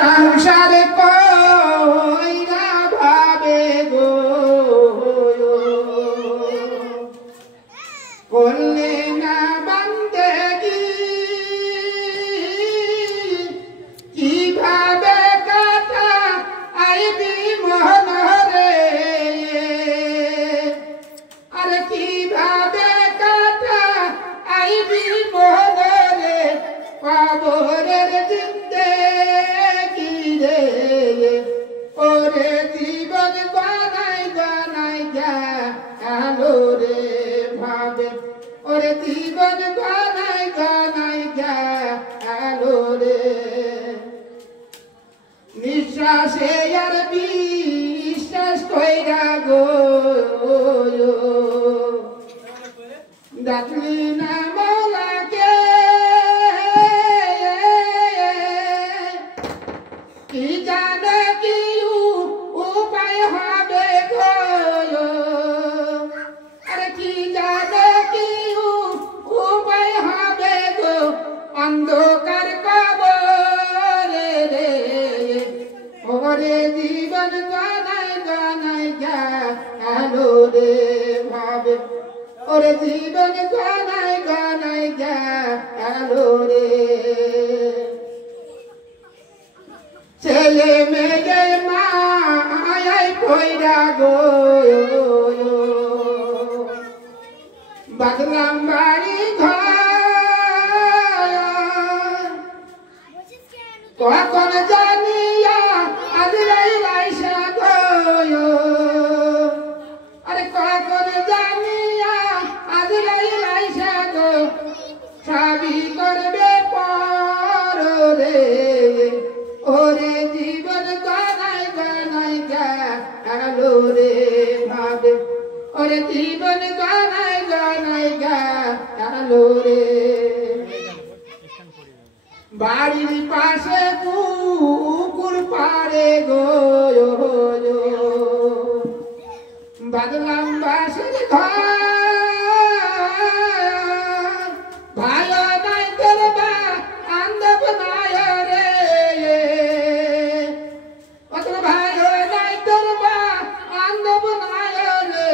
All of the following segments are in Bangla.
সংসার কইরা ভাবে গো করলে না বান্দেগি কিভাবে কাটা আইবি মহনরে আরে কিভাবে কাটা আইবি মহনরে কবরের জিন্দেগি রে ওরে জীবন বানাই বানাই যা আলো রে ভাবে ওরে জীবন বানাই বানাই যা আলো রে নিঃশ্বাসে আর বিশ্বাস কইরা গো ডাকলি না মৌলাকে কি জানে কি উপায় হবে গো আরে কি জানে কি উপায় হবে গো অন্ধকার কবরে রে ওরে জীবন গানাই গানাই যা আলো রে ভাবে ওরে জীবন গানাই গানাই যা আলো রে ছেলে মেয়ে মায়ায় পয়রা গো বাদলাম বাড়ি ঘর কখন জানিয়া আজরাই লাইসা গো আরে কখন জানিয়া আজরাই লাইসা গো সবই করবে পর রে ওরে জীবন গানাই গানাই যা আলো রে ভাবে ওরে জীবন গানাই গানাই যা আলো রে বাড়ির পাশে পুকুর পাড়ে গো বাদলাম বাসের ঘর ভালো নাই তোর বা আন্দব নাই রে অতর ভালো নাই তোর বা আন্দব নাই রে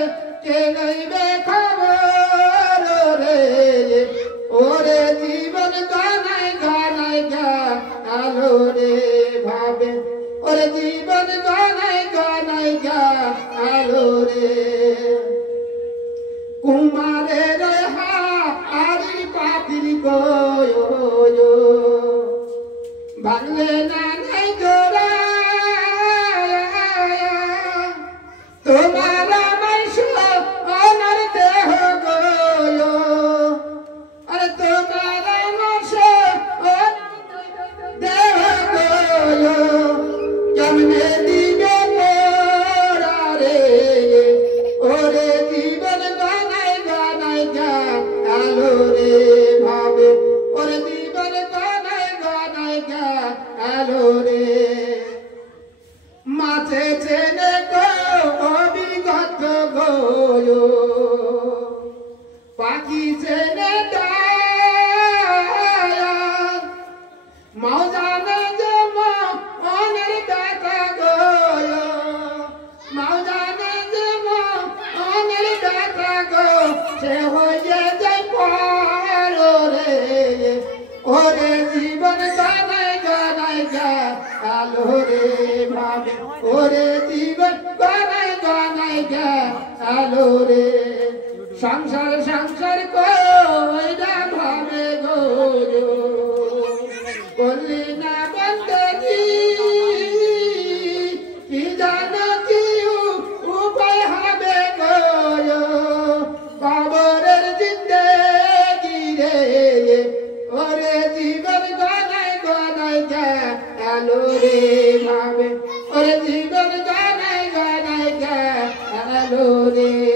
কে লইবে খবর রে ওরে জীবন গানাই গানাই যা আলো রে ভাবে ওরে জীবন গানাই গানাই যা আলো রে কুমারের হাড়ি পাতিল গো ভাঙলে না নাই গোরা তোমার মাইশ অনার দেহ গো আরে তোমার মাইশ দেহ গো কেমনে দিবে মোরা রে ওরে জীবন গানাই গানাই যা আলো রে ভাবে ওরে জীবন গানাই গানাই যা আলো রে মাঝে চেনে গো অবিগত গো পাখি চেনে মাও জানে যে মনের ব্যথা গো মাও জানে যে মনের ব্যথা গো সে হয়ে যায় পর রে ওরে জীবন গানাই গানাই যা আলো রে ভাবে ওরে জীবন গানাই গানাই যা আলো রে সংসার সংসার কইরা ভাবে গো করলি না বন্দেগি কি জানো কি উপায় হবে গো কবরের জিন্দেগি রে ওরে জীবন গানাই গানাই যা আলো রে ভাবে ওরে জীবন গানাই গানাই যা আলো রে